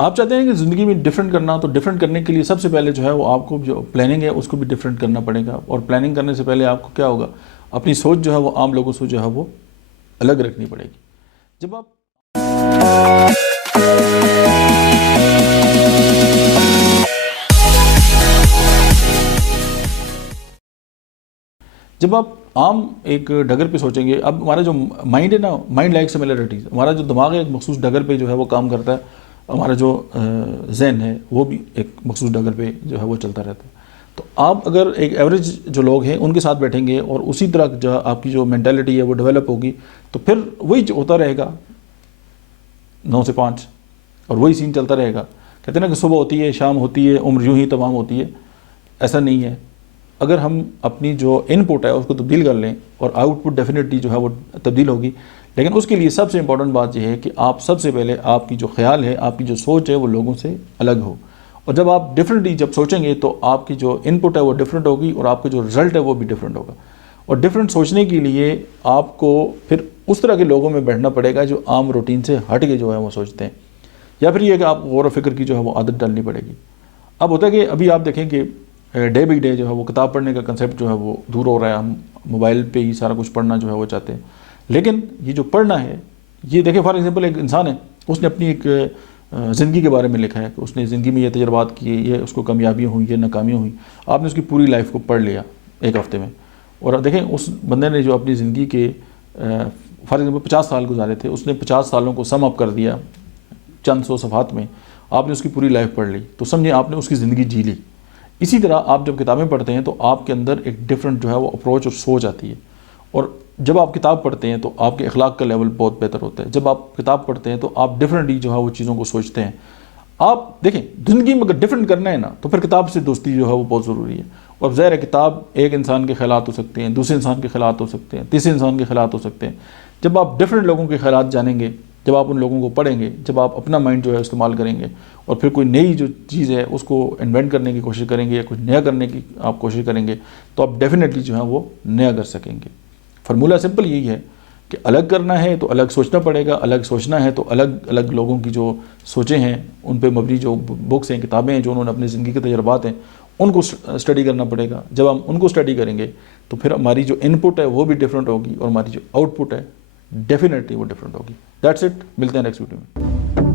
آپ چاہتے ہیں کہ زندگی میں ڈفرینٹ کرنا، تو ڈفرینٹ کرنے کے لیے سب سے پہلے جو ہے وہ آپ کو جو پلاننگ ہے اس کو بھی ڈفرینٹ کرنا پڑے گا، اور پلاننگ کرنے سے پہلے آپ کو کیا ہوگا، اپنی سوچ جو ہے وہ عام لوگوں سے جو ہے وہ الگ رکھنی پڑے گی۔ جب آپ عام ایک ڈگر پہ سوچیں گے، اب ہمارا جو مائنڈ ہے نا، مائنڈ لائک سملیرٹیز، ہمارا جو دماغ ہے ایک مخصوص ڈگر پہ جو ہے وہ کام کرتا ہے، ہمارا جو ذہن ہے وہ بھی ایک مخصوص ڈگر پہ جو ہے وہ چلتا رہتا ہے۔ تو آپ اگر ایک ایوریج جو لوگ ہیں ان کے ساتھ بیٹھیں گے اور اسی طرح جو آپ کی جو مینٹالٹی ہے وہ ڈیولپ ہوگی، تو پھر وہی ہوتا رہے گا 9 سے 5، اور وہی سین چلتا رہے گا۔ کہتے ہیں نا کہ صبح ہوتی ہے، شام ہوتی ہے، عمر یوں ہی تمام ہوتی ہے، ایسا نہیں ہے۔ اگر ہم اپنی جو ان پٹ ہے اس کو تبدیل کر لیں، اور آؤٹ پٹ ڈیفینیٹلی جو ہے وہ تبدیل ہوگی، لیکن اس کے لیے سب سے امپورٹنٹ بات یہ ہے کہ آپ سب سے پہلے آپ کی جو خیال ہے، آپ کی جو سوچ ہے وہ لوگوں سے الگ ہو، اور جب آپ ڈفرینٹلی جب سوچیں گے تو آپ کی جو ان پٹ ہے وہ ڈفرینٹ ہوگی، اور آپ کا جو رزلٹ ہے وہ بھی ڈفرینٹ ہوگا۔ اور ڈفرینٹ سوچنے کے لیے آپ کو پھر اس طرح کے لوگوں میں بیٹھنا پڑے گا جو عام روٹین سے ہٹ کے جو ہے وہ سوچتے ہیں، یا پھر یہ کہ آپ غور و فکر کی جو ہے وہ عادت ڈالنی پڑے گی۔ اب ہوتا ہے کہ ابھی آپ دیکھیں کہ ڈے بائی ڈے جو ہے وہ کتاب پڑھنے کا کنسیپٹ جو ہے وہ دور ہو رہا ہے، ہم موبائل پہ ہی سارا کچھ پڑھنا جو ہے وہ چاہتے ہیں۔ لیکن یہ جو پڑھنا ہے، یہ دیکھیں فار ایگزامپل ایک انسان ہے، اس نے اپنی ایک زندگی کے بارے میں لکھا ہے کہ اس نے زندگی میں یہ تجربات کیے، یہ اس کو کامیابیاں ہوئیں، یہ ناکامیاں ہوئیں، آپ نے اس کی پوری لائف کو پڑھ لیا ایک ہفتے میں، اور دیکھیں اس بندے نے جو اپنی زندگی کے فار ایگزامپل 50 سال گزارے تھے، اس نے 50 سالوں کو سم اپ کر دیا چند 100 صفحات میں، آپ نے اس کی پوری لائف پڑھ لی، تو سمجھیں آپ نے اس کی زندگی جی لی۔ اسی طرح آپ جب کتابیں پڑھتے ہیں تو آپ کے اندر ایک ڈفرینٹ جو ہے وہ اپروچ اور سوچ آتی ہے، اور جب آپ کتاب پڑھتے ہیں تو آپ کے اخلاق کا لیول بہت بہتر ہوتا ہے۔ جب آپ کتاب پڑھتے ہیں تو آپ ڈفرینٹلی جو ہے وہ چیزوں کو سوچتے ہیں۔ آپ دیکھیں زندگی میں اگر ڈفرینٹ کرنا ہے نا تو پھر کتاب سے دوستی جو ہے وہ بہت ضروری ہے، اور ظاہر ہے کتاب ایک انسان کے خیالات ہو سکتے ہیں، دوسرے انسان کے خیالات ہو سکتے ہیں، تیسرے انسان کے خیالات ہو سکتے ہیں۔ جب آپ ڈفرینٹ لوگوں کے خیالات جانیں گے، جب آپ ان لوگوں کو پڑھیں گے، جب آپ اپنا مائنڈ جو ہے استعمال کریں گے، اور پھر کوئی نئی جو چیز ہے اس کو انوینٹ کرنے کی کوشش کریں گے، یا کچھ نیا کرنے کی آپ کوشش کریں گے، تو آپ ڈیفینیٹلی جو ہے وہ نیا کر سکیں گے۔ فارمولہ سمپل یہی ہے کہ الگ کرنا ہے تو الگ سوچنا پڑے گا، الگ سوچنا ہے تو الگ الگ لوگوں کی جو سوچیں ہیں ان پہ مبنی جو بکس ہیں، کتابیں ہیں جو انہوں نے اپنی زندگی کے تجربات ہیں، ان کو اسٹڈی کرنا پڑے گا۔ جب ہم ان کو اسٹڈی کریں گے تو پھر ہماری جو ان پٹ ہے وہ بھی ڈفرینٹ ہوگی، اور ہماری جو آؤٹ پٹ ہے ڈیفینیٹلی وہ ڈفرینٹ ہوگی۔ دیٹس اٹ، ملتے ہیں نیکسٹ ویڈیو میں۔